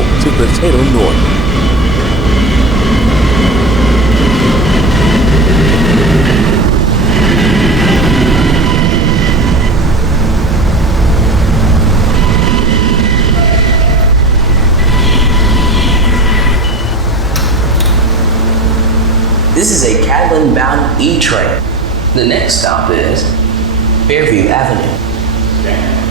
travel to Potato North. This is a Cadland bound E train. The next stop is Fairview Avenue.